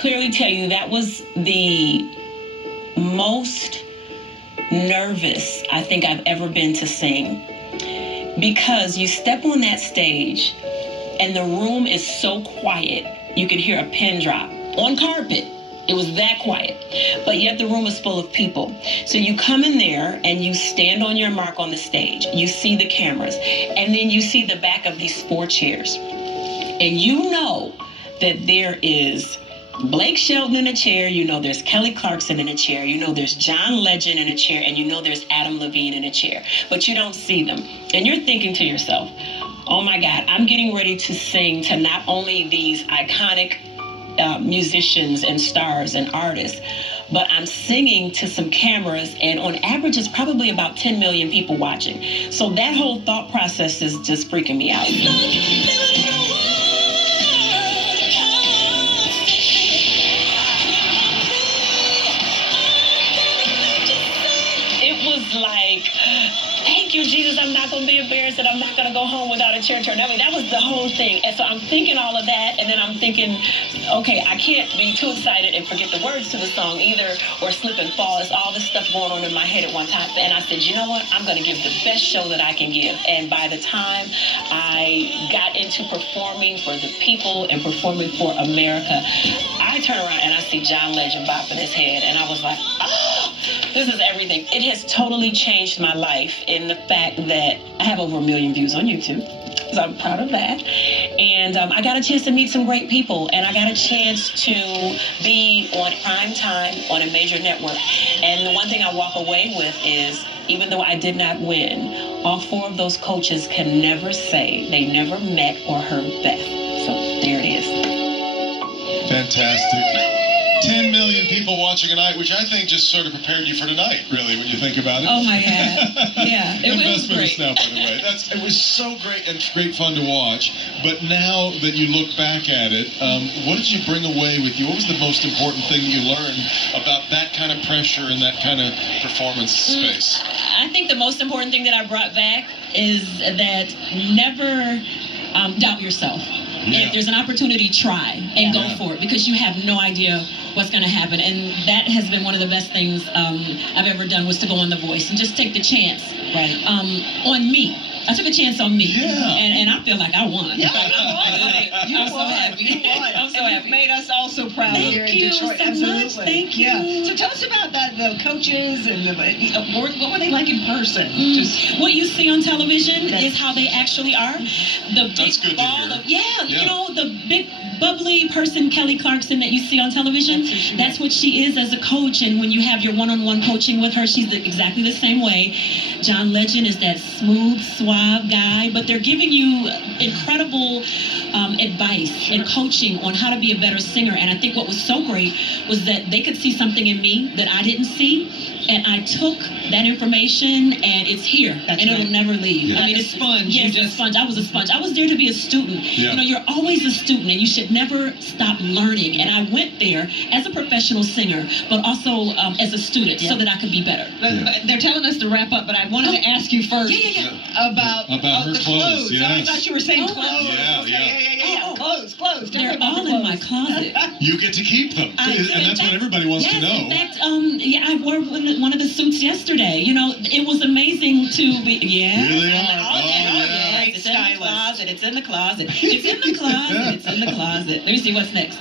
clearly tell you that was the most nervous I think I've ever been to sing, because you step on that stage and the room is so quiet you could hear a pin drop on carpet. It was that quiet, but yet the room is full of people. So you come in there and you stand on your mark on the stage. You see the cameras, and then you see the back of these 4 chairs, and you know that there is Blake Shelton in a chair, you know there's Kelly Clarkson in a chair, you know there's John Legend in a chair, and you know there's Adam Levine in a chair, but you don't see them. And you're thinking to yourself, oh my God, I'm getting ready to sing to not only these iconic musicians and stars and artists, but I'm singing to some cameras, and on average it's probably about 10 million people watching. So that whole thought process is just freaking me out. It was like, thank you, Jesus, I'm not going to be embarrassed, and I'm not going to go home without a chair turned. I mean, that was the whole thing. And so I'm thinking all of that, and then I'm thinking, okay, I can't be too excited and forget the words to the song either, or slip and fall. It's all this stuff going on in my head at one time. And I said, you know what? I'm going to give the best show that I can give. And by the time I got into performing for the people and performing for America, I turn around and I see John Legend bopping his head, and I was like, oh, this is everything. It has totally changed my life in the fact that I have over 1 million views on YouTube. So I'm proud of that. And I got a chance to meet some great people, and I got a chance to be on prime time on a major network. And the one thing I walk away with is, even though I did not win, all 4 of those coaches can never say they never met or heard Beth. So there it is. Fantastic. 10 million people watching tonight, which I think just sort of prepared you for tonight, really, when you think about it. Oh my God. Yeah, it was great. Now, by the way. It was so great and great fun to watch. But now that you look back at it, what did you bring away with you? What was the most important thing you learned about that kind of pressure and that kind of performance space? I think the most important thing that I brought back is that never doubt yourself. Yeah. If there's an opportunity, try and go for it, because you have no idea what's going to happen. And that has been one of the best things I've ever done, was to go on The Voice and just take the chance on me. I took a chance on me, and I feel like I won. Yeah, I'm so happy. You won. I'm so happy. You've made us all so proud here in Detroit. Thank you so much. Thank you. Yeah. So tell us about that. The coaches and what were they like in person? What you see on television is how they actually are. The big good ball to hear. you know, the big bubbly person, Kelly Clarkson, that you see on television. That's what she is as a coach. And when you have your one-on-one coaching with her, she's exactly the same way. John Legend is that smooth, suave guy, but they're giving you incredible advice and coaching on how to be a better singer. And I think what was so great was that they could see something in me that I didn't see. And I took that information, and it's here, it'll never leave. I mean, it's sponge. Yes, a sponge. I was a sponge. I was there to be a student. You know, you're always a student, and you should never stop learning. And I went there as a professional singer, but also as a student, so that I could be better. They're telling us to wrap up, but I wanted to ask you first about her the clothes. Yes. I thought you were saying clothes. Yeah. Clothes. They're all in my closet. You get to keep them, and that's what everybody wants to know. In fact, I wore one of the suits yesterday. You know, it was amazing to be. Yeah. Really are. It's in the closet. It's in the closet. It's in the closet. It's in the closet. Let me see what's next.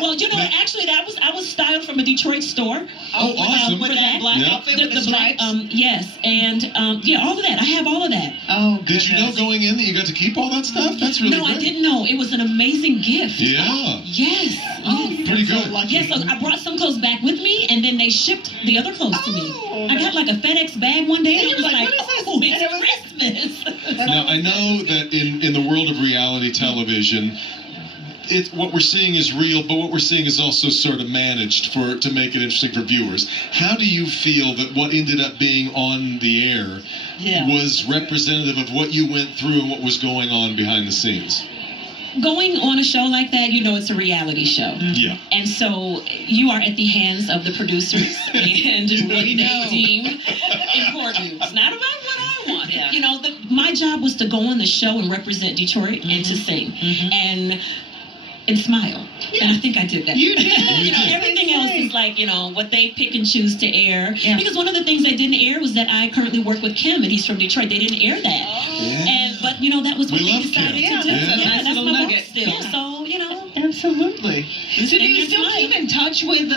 Well, you know, actually, I was styled from a Detroit store. Oh, awesome! With that black outfit with the black, stripes. Yes, and all of that. I have all of that. Oh, goodness. Did you know going in that you got to keep all that stuff? That's really No, great. I didn't know. It was an amazing gift. Yeah. Yes. Oh, pretty good. Yes, so I brought some clothes back with me, and then they shipped the other clothes to me. I got like a FedEx bag one day, and I was like, oh, it's Christmas. Now, I know that in the world of reality television, what we're seeing is real, but what we're seeing is also sort of managed to make it interesting for viewers. How do you feel that what ended up being on the air was representative of what you went through and what was going on behind the scenes? Going on a show like that, you know, it's a reality show. Yeah. And so you are at the hands of the producers and what they deem important. It's not about what I want. Yeah. You know, my job was to go on the show and represent Detroit and to sing. And and smile. Yeah. And I think I did that. You did. You did. Everything else is like, what they pick and choose to air. Yeah. Because one of the things they didn't air was that I currently work with Kim, and he's from Detroit. They didn't air that. Yeah. But that was what We they love decided Kim. to do. Yeah, that's a nice that's little my nugget. boss still. Yeah. So, Absolutely. So do you and still smile. keep in touch with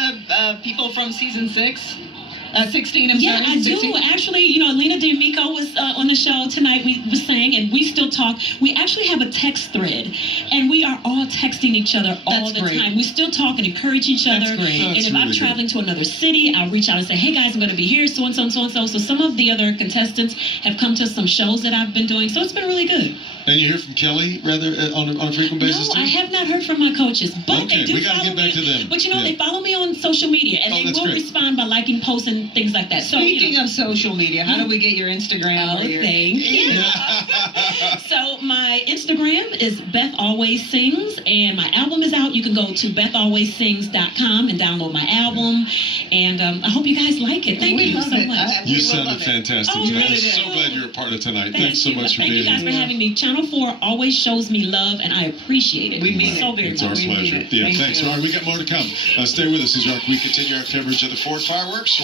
people from season 16, I'm Yeah, sorry. I 16? do. Actually, Lena D'Amico was on the show tonight. We were saying, and we still talk. We actually have a text thread, and we are all texting each other all That's the great. time. We still talk and encourage each That's other. great. And That's if I'm really traveling to another city, I'll reach out and say, hey guys, I'm going to be here, so and so and so and so. So some of the other contestants have come to some shows that I've been doing, so it's been really good. And you hear from Kelly rather on a frequent basis No, too? I have not heard from my coaches, but Okay, they do we gotta follow get back me. to them. But Yeah. they follow me on social media, and Oh, they that's will great. respond by liking posts and things like that. So, Speaking of social media, how do we get your Instagram? Oh, or your... thank you. So my Instagram is Beth Always Sings, and my album is out. You can go to BethAlwaysSings.com and download my album. And I hope you guys like it. Thank We you love so it. much. You We sounded love it. fantastic Oh, tonight. really I'm so did. glad you're a part of tonight. Thank Thanks so you. much for Thank being you guys here. for having me. Channel 4 always shows me love, and I appreciate it We mean so it. very It's much. our We need pleasure. it. Yeah, Thank thanks. you. All right, we got more to come. Stay with us as we continue our coverage of the Ford fireworks.